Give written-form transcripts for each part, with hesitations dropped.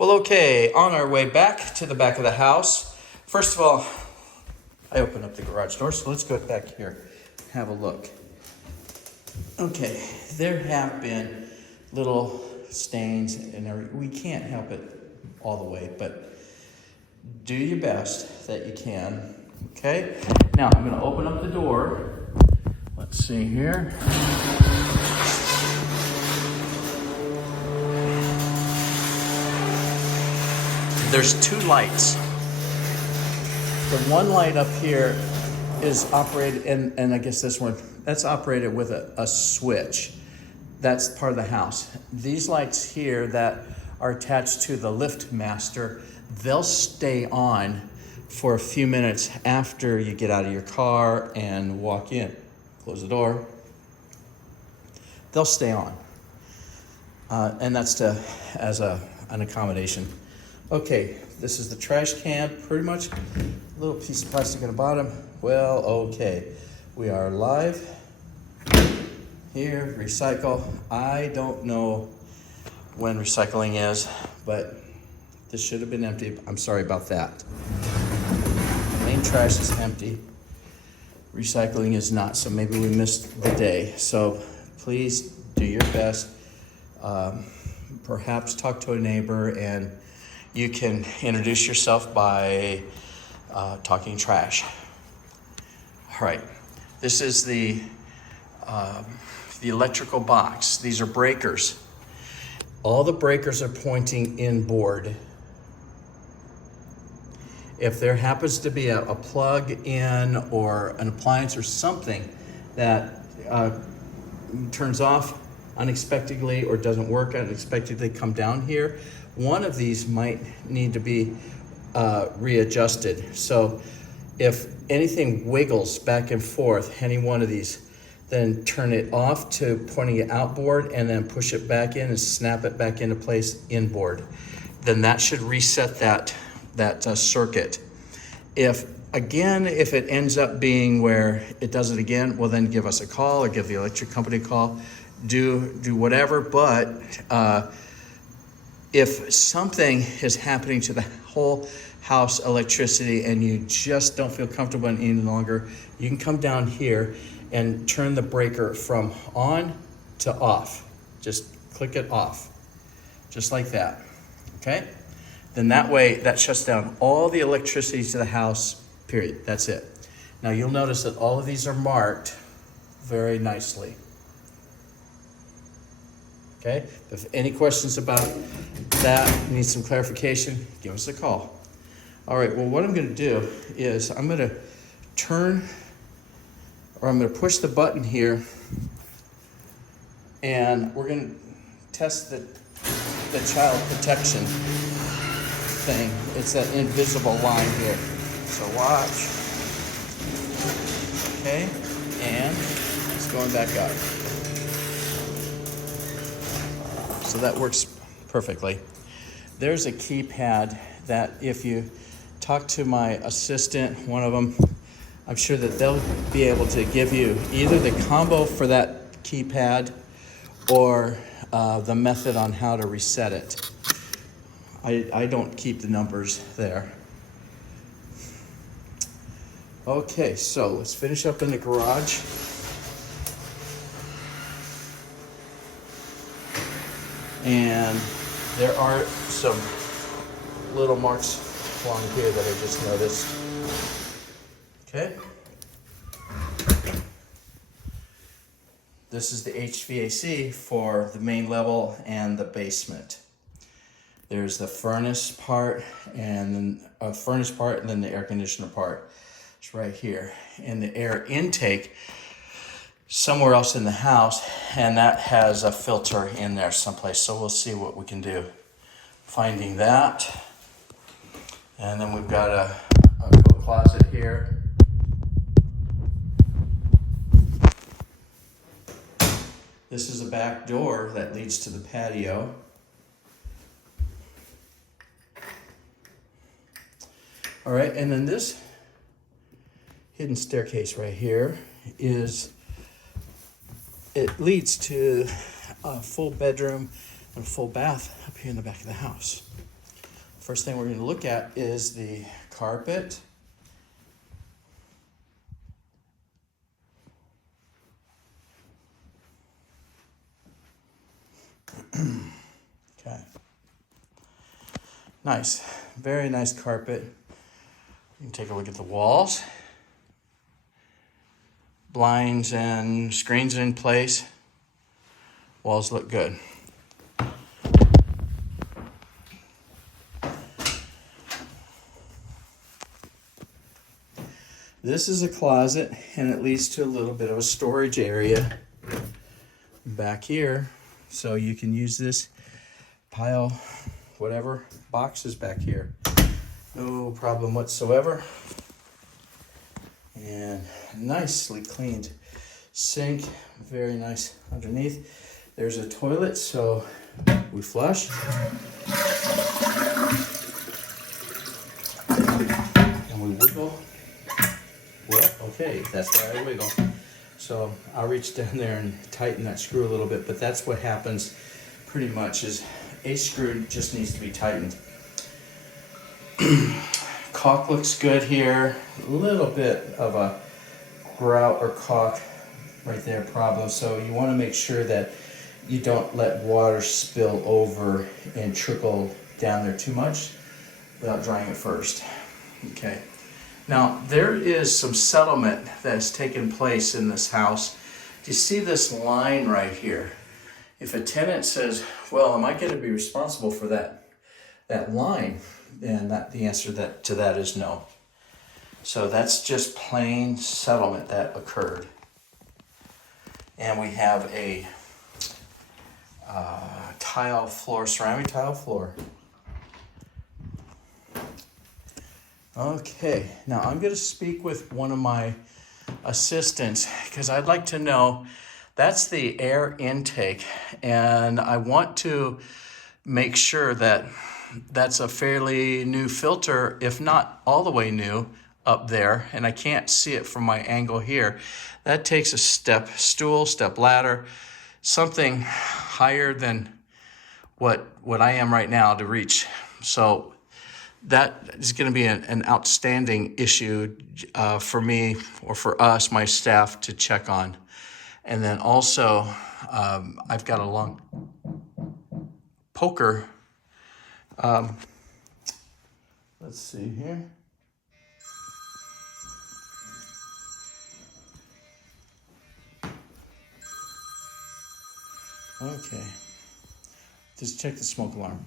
Well, okay, on our way back to the back of the house. First of all, I opened up the garage door, so let's go back here, have a look. Okay, there have been little stains and we can't help it all the way, but do your best that you can, okay? Now, I'm gonna open up the door. Let's see here. There's two lights. The one light up here is operated, and I guess this one, that's operated with a switch. That's part of the house. These lights here that are attached to the lift master, they'll stay on for a few minutes after you get out of your car and walk in. Close the door. They'll stay on. And that's as an accommodation. Okay, this is the trash can, pretty much. A little piece of plastic at the bottom. Well, okay. We are live. Here, recycle. I don't know when recycling is, but this should have been empty. I'm sorry about that. Main trash is empty. Recycling is not, so maybe we missed the day. So please do your best. Perhaps talk to a neighbor, and you can introduce yourself by talking trash. All right, this is the electrical box. These are breakers. All the breakers are pointing inboard. If there happens to be a plug in or an appliance or something that turns off unexpectedly or doesn't work unexpectedly, come down here. One of these might need to be readjusted. So if anything wiggles back and forth, any one of these, then turn it off to pointing it outboard and then push it back in and snap it back into place inboard. Then that should reset that circuit. If it ends up being where it does it again, well then give us a call or give the electric company a call. Do whatever, but if something is happening to the whole house electricity and you just don't feel comfortable any longer, you can come down here and turn the breaker from on to off. Just click it off, just like that, okay? Then that way, that shuts down all the electricity to the house, period, that's it. Now you'll notice that all of these are marked very nicely. Okay, if any questions about that, need some clarification, give us a call. All right, well, what I'm gonna do is I'm gonna push the button here, and we're gonna test the child protection thing. It's that invisible line here. So watch. Okay, and it's going back up. So that works perfectly. There's a keypad that if you talk to my assistant, one of them, I'm sure that they'll be able to give you either the combo for that keypad or the method on how to reset it. I don't keep the numbers there. Okay, so let's finish up in the garage. And there are some little marks along here that I just noticed. Okay. This is the HVAC for the main level and the basement. There's the furnace part and then the air conditioner part. It's right here. And the air intake somewhere else in the house, and that has a filter in there someplace. So we'll see what we can do. Finding that. And then we've got a coat closet here. This is a back door that leads to the patio. All right, and then this hidden staircase right here it leads to a full bedroom and a full bath up here in the back of the house. First thing we're going to look at is the carpet. Okay. Nice, very nice carpet. You can take a look at the walls. Blinds and screens in place. Walls look good. This is a closet, and it leads to a little bit of a storage area back here. So you can use this pile, whatever, boxes back here. No problem whatsoever. And nicely cleaned sink, very nice underneath. There's a toilet, so we flush. And we wiggle. Well, okay, that's why I wiggle. So I'll reach down there and tighten that screw a little bit, but that's what happens pretty much is a screw just needs to be tightened. Caulk looks good here. A little bit of a grout or caulk right there problem. So you want to make sure that you don't let water spill over and trickle down there too much without drying it first. Okay. Now there is some settlement that has taken place in this house. Do you see this line right here? If a tenant says, well, am I going to be responsible for that line? Then the answer to that is no. So that's just plain settlement that occurred. And we have a tile floor, ceramic tile floor. Okay, now I'm going to speak with one of my assistants because I'd like to know, that's the air intake, and I want to make sure that that's a fairly new filter, if not all the way new, up there, and I can't see it from my angle here. That takes a step stool, step ladder, something higher than what I am right now to reach. So that is going to be an outstanding issue for me or for us, my staff, to check on. And then also, I've got a long poker. Let's see here. Okay. Just check the smoke alarm.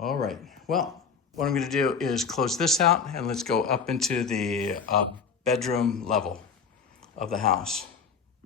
All right. Well, what I'm going to do is close this out and let's go up into the bedroom level of the house.